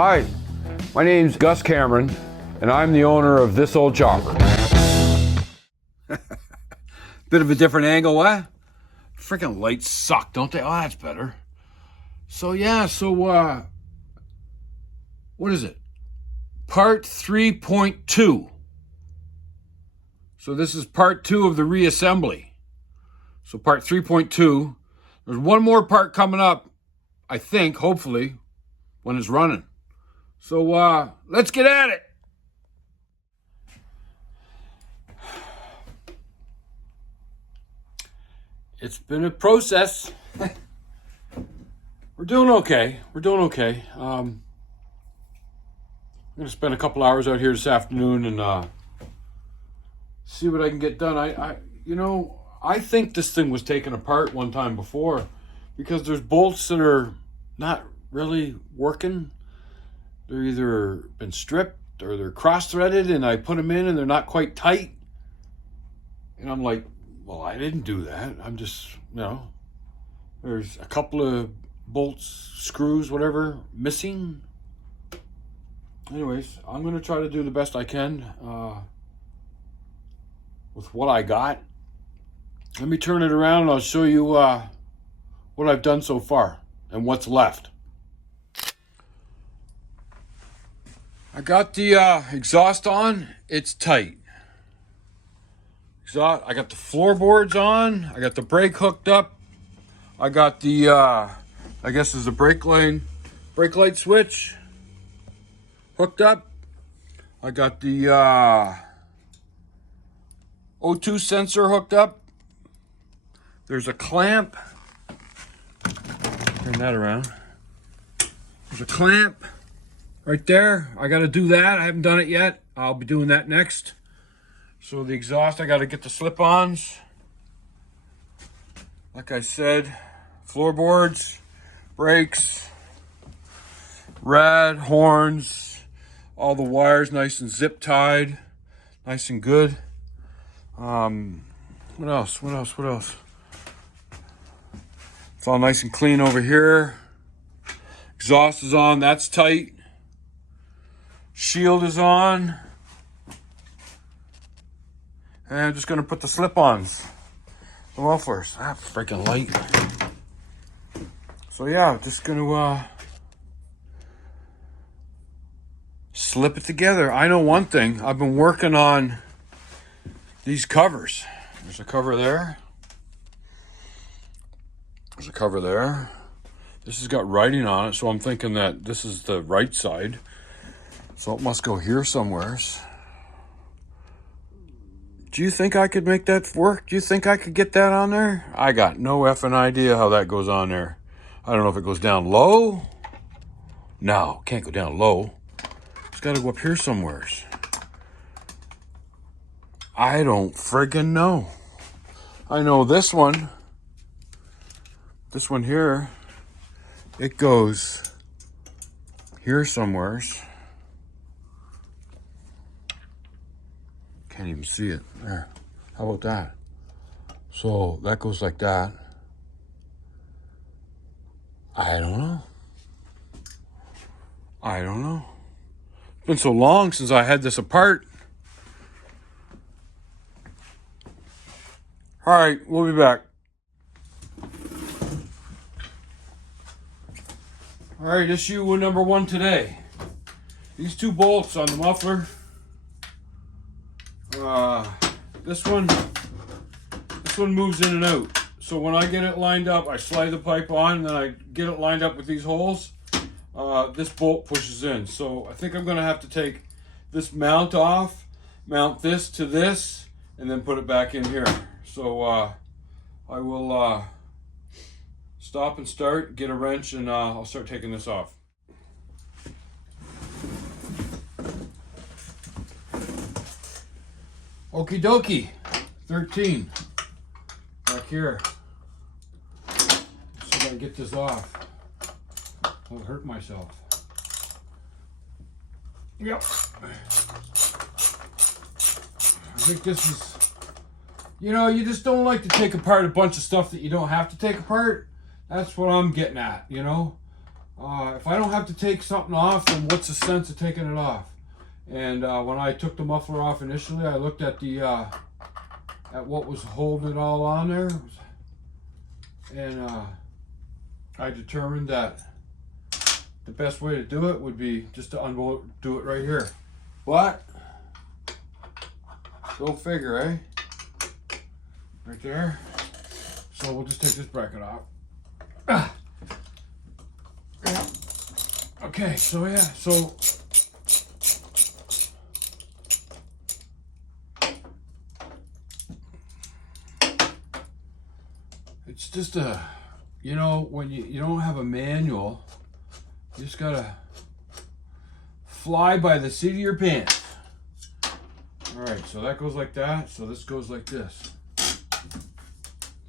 Hi, my name's Gus Cameron, and I'm the owner of This Old Chopper. Bit of a different angle, eh? Freaking lights suck, don't they? Oh, that's better. So yeah, what is it? Part 3.2. So this is part 2 of the reassembly. So part 3.2. There's one more part coming up, I think, hopefully, when it's running. So let's get at it. It's been a process. We're doing okay. I'm gonna spend a couple hours out here this afternoon and see what I can get done. I think this thing was taken apart one time before because there's bolts that are not really working. They're either been stripped or they're cross-threaded, and I put them in and they're not quite tight. And I'm like, well, I didn't do that. I'm just, there's a couple of bolts, screws, whatever, missing. Anyways, I'm going to try to do the best I can with what I got. Let me turn it around and I'll show you what I've done so far and what's left. I got the exhaust on. It's tight. I got the floorboards on. I got the brake hooked up. I got the, I guess there's a brake light switch hooked up. I got the O2 sensor hooked up. There's a clamp. Turn that around. There's a clamp right there. I got to do that. I haven't done it yet. I'll be doing that next. So the exhaust, I got to get the slip-ons. Like I said, floorboards, brakes, rad, horns, all the wires nice and zip tied, nice and good. What else? It's all nice and clean over here. Exhaust is on, that's tight. Shield is on. And I'm just gonna put the slip-ons, the mufflers. Ah, freaking light. So yeah, just gonna slip it together. I know one thing, I've been working on these covers. There's a cover there. There's a cover there. This has got writing on it, so I'm thinking that this is the right side. So it must go here somewheres. Do you think I could make that work? Do you think I could get that on there? I got no effing idea how that goes on there. I don't know if it goes down low. No, can't go down low. It's got to go up here somewheres. I don't friggin' know. I know this one here, it goes here somewheres. Can't even see it. There. How about that? So that goes like that. I don't know. It's been so long since I had this apart. All right, we'll be back. All right, issue number 1 today. These 2 bolts on the muffler. This one moves in and out. So when I get it lined up, I slide the pipe on, and then I get it lined up with these holes. This bolt pushes in. So I think I'm gonna have to take this mount off, mount this to this, and then put it back in here. So I will stop and start, get a wrench, and I'll start taking this off. Okie dokie, 13, back here. See if I can get this off. I'll hurt myself. Yep. I think this is, you just don't like to take apart a bunch of stuff that you don't have to take apart. That's what I'm getting at, if I don't have to take something off, then what's the sense of taking it off? And when I took the muffler off initially, I looked at the at what was holding it all on there, and I determined that the best way to do it would be just to do it right here. What? Go figure, eh? Right there. So we'll just take this bracket off. Ah. Yeah. Okay, so yeah, so it's just a, you know, when you don't have a manual, you just gotta fly by the seat of your pants. All right, so that goes like that. So this goes like this.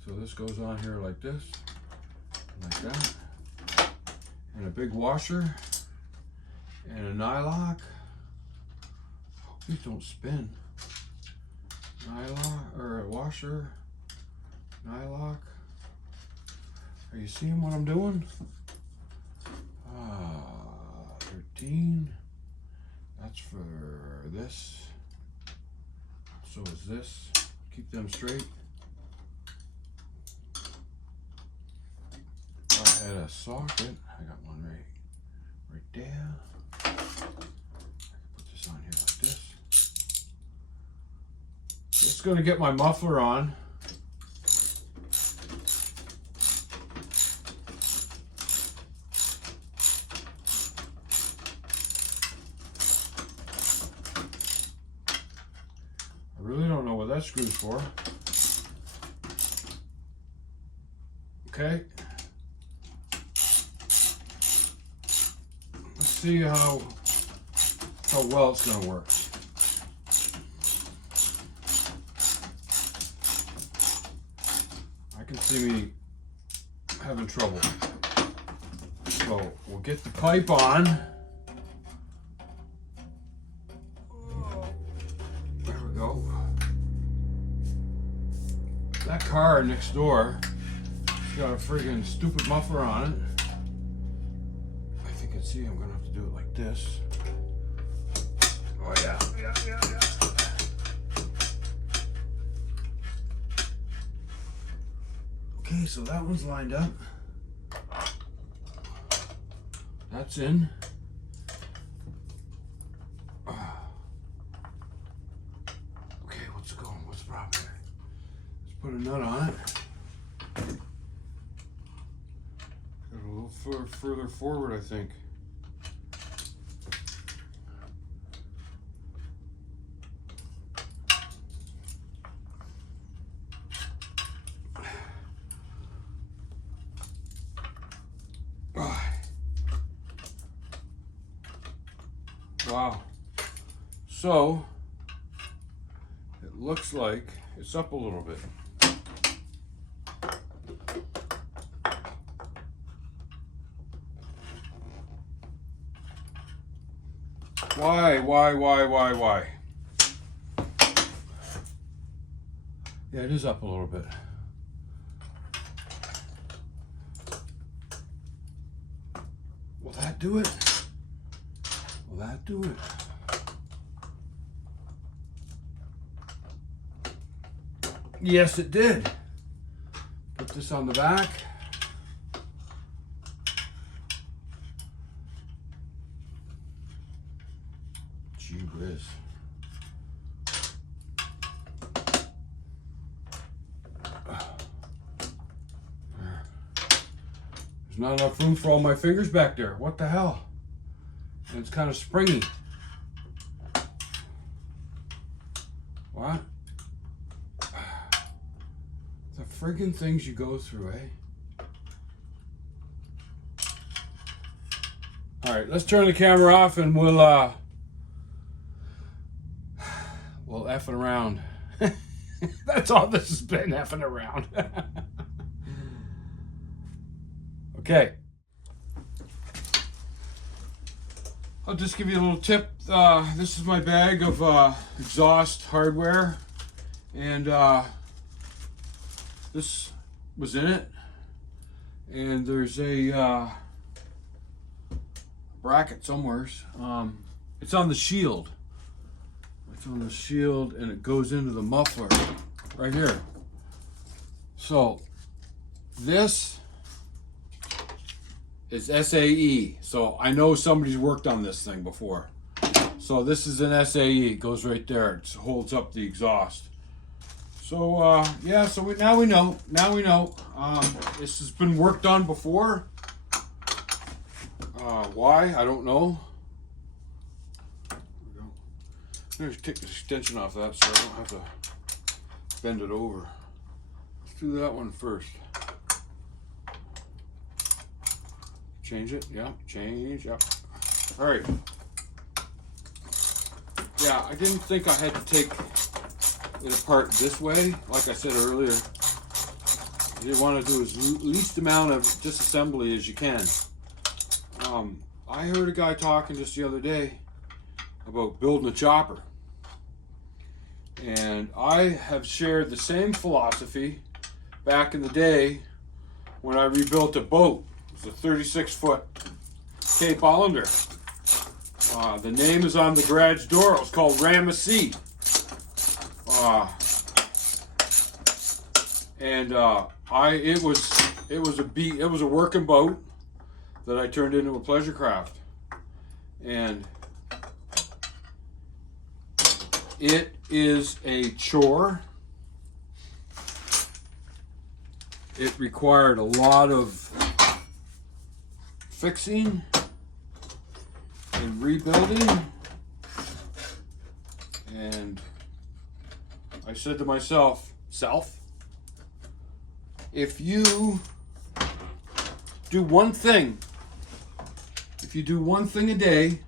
So this goes on here like this, like that. And a big washer and a nylock. Please don't spin. Nylock, or a washer, nylock. Are you seeing what I'm doing? 13. That's for this. So is this. Keep them straight. I had a socket. I got one right there. I can put this on here like this. Just going to get my muffler on. I really don't know what that screw's for. Okay. See how well it's going to work. I can see me having trouble. So we'll get the pipe on. There we go. That car next door got a friggin' stupid muffler on it. See, I'm gonna have to do it like this. Oh yeah. Okay, so that one's lined up. That's in. Okay, what's going? What's the problem here? Let's put a nut on it. Got a little further forward, I think. Wow. So it looks like it's up a little bit. Why? Yeah, it is up a little bit. Will that do it? Will that do it? Yes, it did. Put this on the back. Gee whiz. There's not enough room for all my fingers back there. What the hell? And it's kind of springy. What? The friggin' things you go through, eh? All right, let's turn the camera off and we'll effing around. That's all this has been, effing around. Okay. I'll just give you a little tip. This is my bag of exhaust hardware, and this was in it. And there's a bracket somewheres. It's on the shield. It's on the shield, and it goes into the muffler right here. So this is SAE. So I know somebody's worked on this thing before. So this is an SAE. It goes right there. It holds up the exhaust. So yeah. So now we know. Now we know. This has been worked on before. Why? I don't know. I'm going to take the extension off that so I don't have to bend it over. Let's do that one first. Change it. Yeah. Change. Yeah. All right. Yeah, I didn't think I had to take it apart this way. Like I said earlier, you want to do as least amount of disassembly as you can. I heard a guy talking just the other day about building a chopper. And I have shared the same philosophy back in the day when I rebuilt a boat. It was a 36-foot Cape Hollander. The name is on the garage door. It was called Reassembly. It was a working boat that I turned into a pleasure craft. And it is a chore. It required a lot of fixing and rebuilding. And I said to myself, if you do one thing, if you do one thing a day,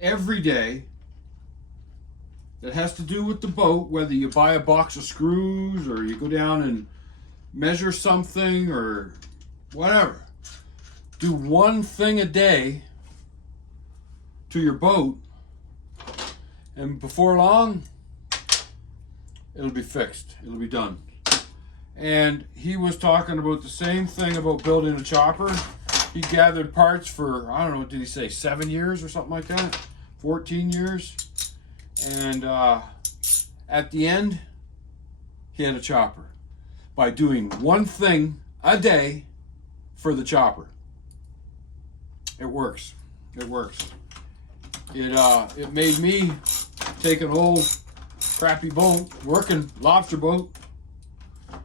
every day, that has to do with the boat, whether you buy a box of screws or you go down and measure something or whatever, do one thing a day to your boat, and before long, it'll be fixed. It'll be done. And he was talking about the same thing about building a chopper. He gathered parts for, I don't know, what did he say, 7 years or something like that? 14 years? And at the end, he had a chopper by doing one thing a day for the chopper. It works. It works. It made me take an old crappy boat, working lobster boat,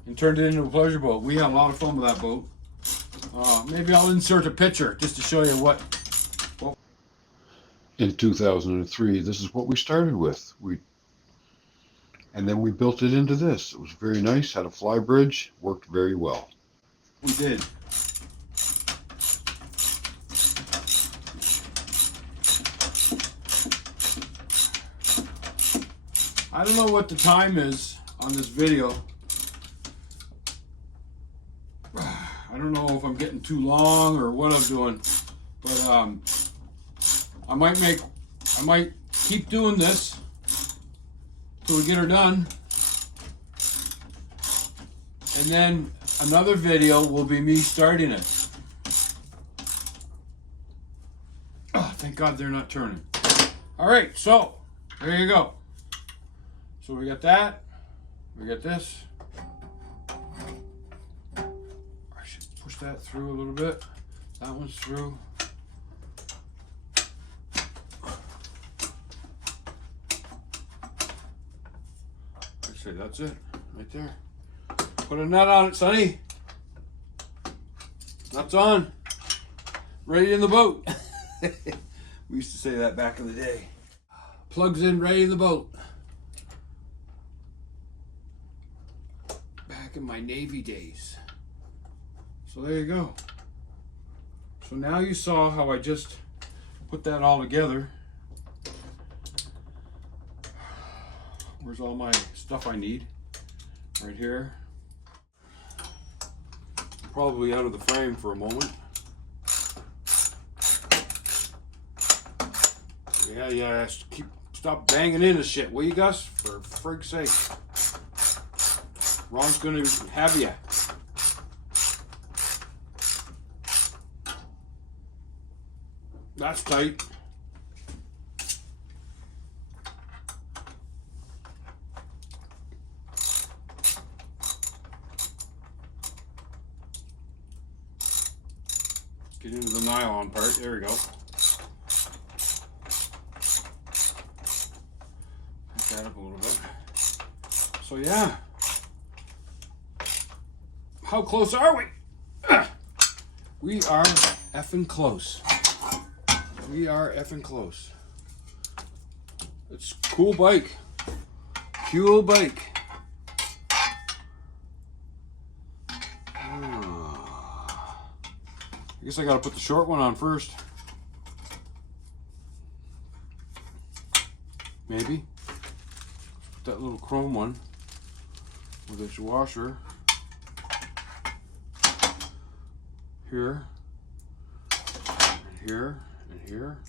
and turned it into a pleasure boat. We had a lot of fun with that boat. Maybe I'll insert a picture just to show you what. In 2003, this is what we started with. And then we built it into this. It was very nice, had a fly bridge, worked very well. We did. I don't know what the time is on this video. I don't know if I'm getting too long or what I'm doing, but I might keep doing this till we get her done, and then another video will be me starting it. Oh, thank God they're not turning. All right, so there you go. So we got that. We got this. I should push that through a little bit. That one's through. Okay, that's it. Right there. Put a nut on it, Sonny. Nut's on. Ready in the boat. We used to say that back in the day. Plugs in, ready in the boat. Back in my Navy days. So there you go. So now you saw how I just put that all together. Where's all my stuff I need? Right here. Probably out of the frame for a moment. Yeah, stop banging into shit, will you, Gus? For frig's sake. Ron's gonna have you. That's tight. Get into the nylon part. There we go. Back that up a little bit. So yeah. How close are we? We are effing close. We are effing close. It's a cool bike. Cool bike. I guess I gotta put the short one on first. Maybe. That little chrome one with its washer. Here. And here. And here.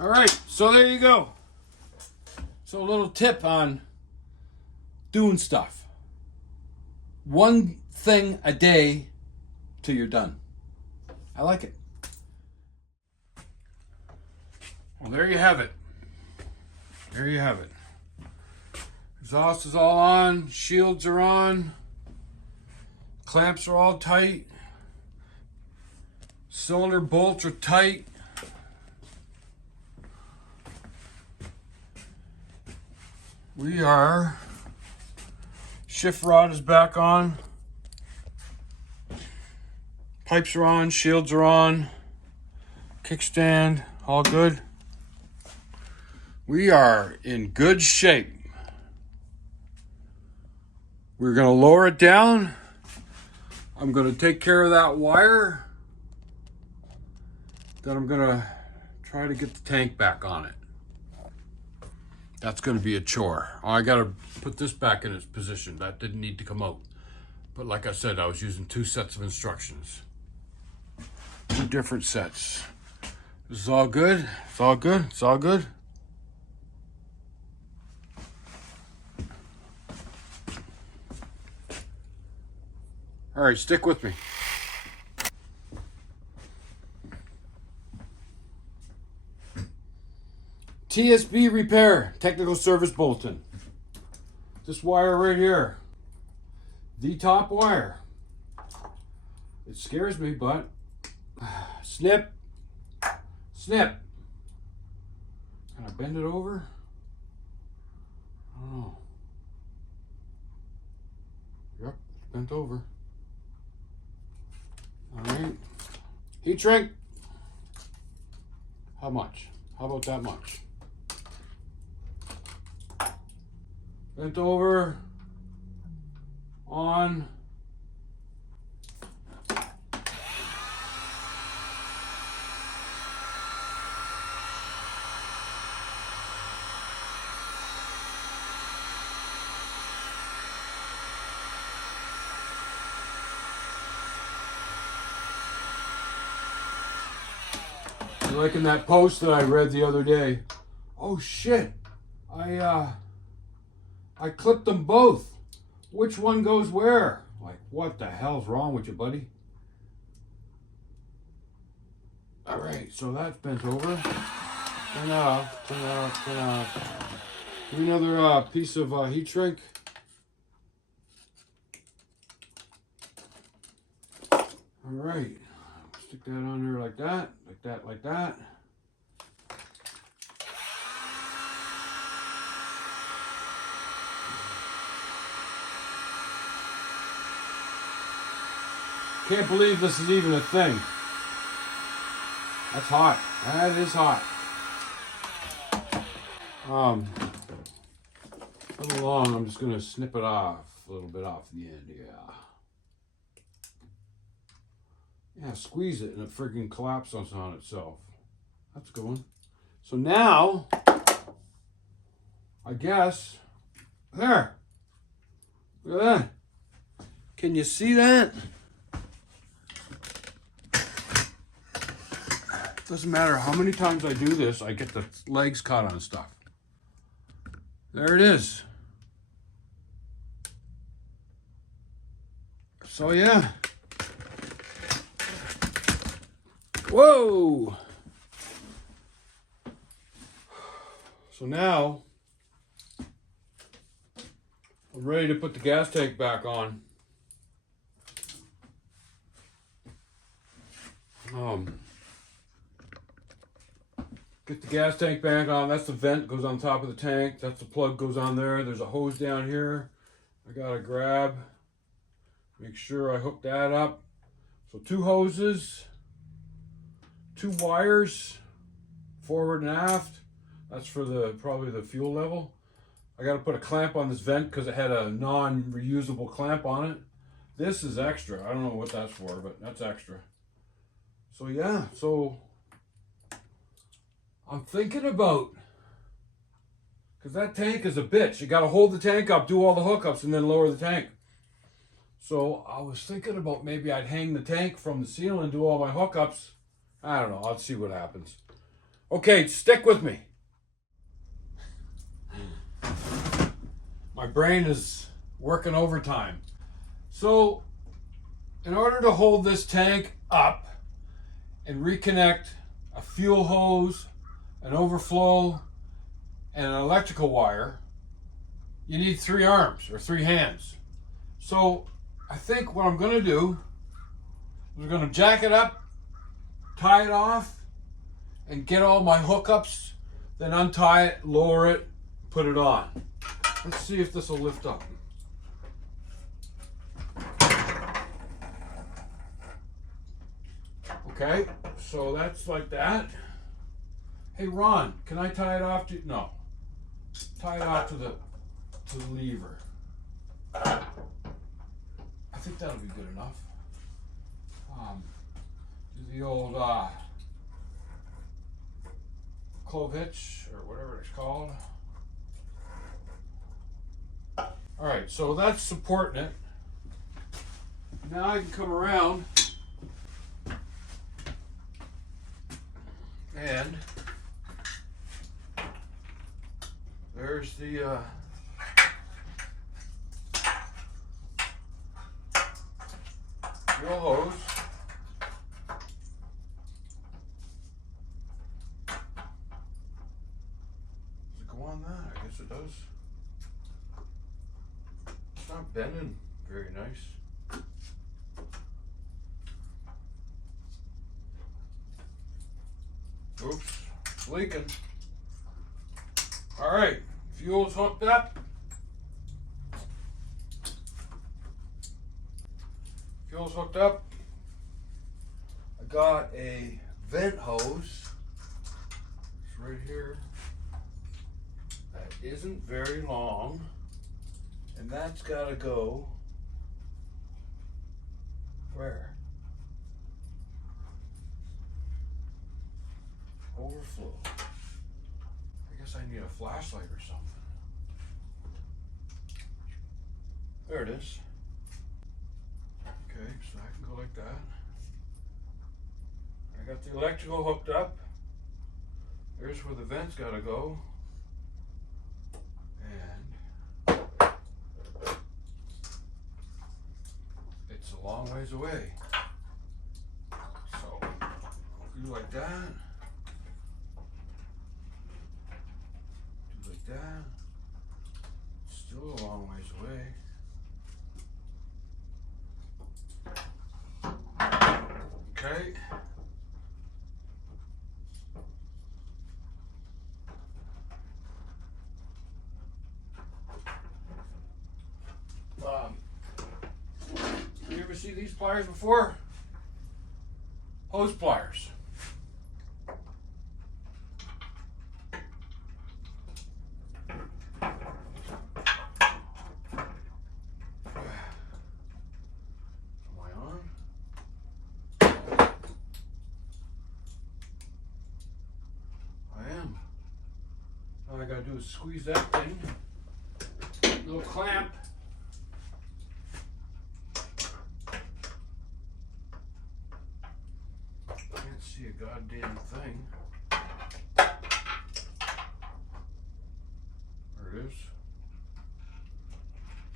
All right, so there you go. So a little tip on doing stuff. One thing a day till you're done. I like it. Well, there you have it. There you have it. Exhaust is all on, shields are on, clamps are all tight, cylinder bolts are tight. We are, shift rod is back on, pipes are on, shields are on, kickstand, all good. We are in good shape. We're going to lower it down. I'm going to take care of that wire. Then I'm going to try to get the tank back on it. That's going to be a chore. Oh, I got to put this back in its position. That didn't need to come out. But like I said, I was using 2 sets of instructions. 2 different sets. This is all good. It's all good. It's all good. All right, stick with me. TSB repair, technical service bulletin. This wire right here, the top wire. It scares me, but snip, snip. Can I bend it over? I don't know. Yep, it's bent over. All right. Heat shrink. How much? How about that much? Bent over. On. Liking that post that I read the other day. Oh shit. I clipped them both. Which one goes where? Like, what the hell's wrong with you, buddy? All right, so that's bent over. Turn that off, turn that off, turn that off. Give me another piece of heat shrink. All right. Stick that on there like that, like that, like that. Can't believe this is even a thing. That's hot. That is hot. Come along, I'm just gonna snip it off, a little bit off the end, yeah. Yeah, squeeze it and it freaking collapses on itself. That's a good one. So now, I guess, there. Look at that. Can you see that? Doesn't matter how many times I do this, I get the legs caught on stuff. There it is. So yeah. Whoa! So now I'm ready to put the gas tank back on. Get the gas tank back on. That's the vent goes on top of the tank. That's the plug goes on there. There's a hose down here. I gotta grab. Make sure I hook that up. So 2 hoses, 2 wires, forward and aft. That's for probably the fuel level. I got to put a clamp on this vent because it had a non-reusable clamp on it. This is extra. I don't know what that's for, but that's extra. So yeah, so I'm thinking about, because that tank is a bitch. You got to hold the tank up, do all the hookups, and then lower the tank. So I was thinking about maybe I'd hang the tank from the ceiling and do all my hookups. I don't know. I'll see what happens. Okay, stick with me. My brain is working overtime. So, in order to hold this tank up and reconnect a fuel hose, an overflow, and an electrical wire, you need 3 arms or 3 hands. So, I think what I'm going to do is I'm going to jack it up, tie it off, and get all my hookups, then untie it, lower it, put it on. Let's see if this will lift up. Okay, so that's like that. Hey Ron, can I tie it off to, no. Tie it off to the lever. I think that'll be good enough. Do the old clove hitch or whatever it's called. All right, so that's supporting it. Now I can come around and there's the fuel hose. Does it go on that? I guess it does. It's not bending very nice. Oops, it's leaking. All right, fuel's hooked up. Fuel's hooked up. I got a vent hose. It's right here. That isn't very long. And that's got to go where? Overflow. I guess I need a flashlight or something. There it is. Okay, so I can go like that. I got the electrical hooked up. There's where the vent's got to go. And it's a long ways away. So, do like that. Do like that. Still a long ways away. Okay. You ever see these pliers before? Hose pliers. All I gotta do is squeeze that thing. Little clamp. Can't see a goddamn thing. There it is.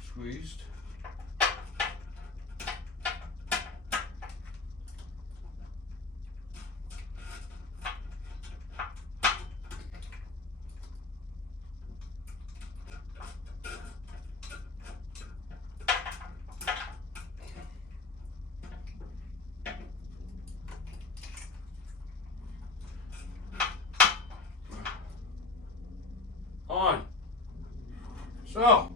Squeezed. So,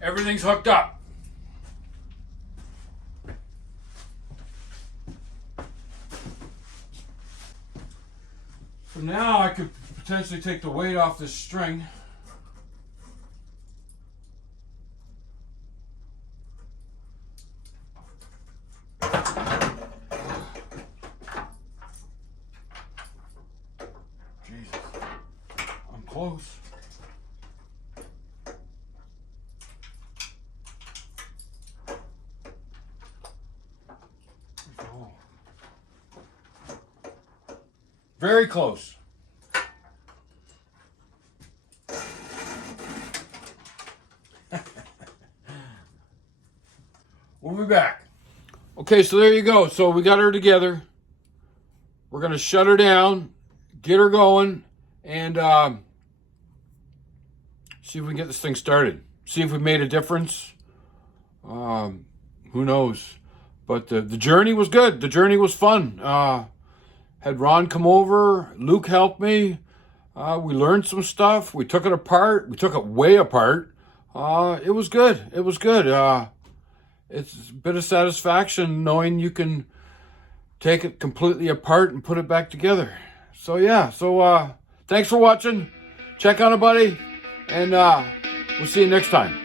everything's hooked up. So now I could potentially take the weight off this string. Jesus, I'm close. Oh. Very close. We'll be back. Okay, so there you go. So we got her together. We're going to shut her down, get her going, and see if we can get this thing started. See if we made a difference. Who knows? But the journey was good. The journey was fun. Had Ron come over. Luke helped me. We learned some stuff. We took it apart. We took it way apart. It was good. It was good. It's a bit of satisfaction knowing you can take it completely apart and put it back together. So yeah, thanks for watching. Check on a buddy, and we'll see you next time.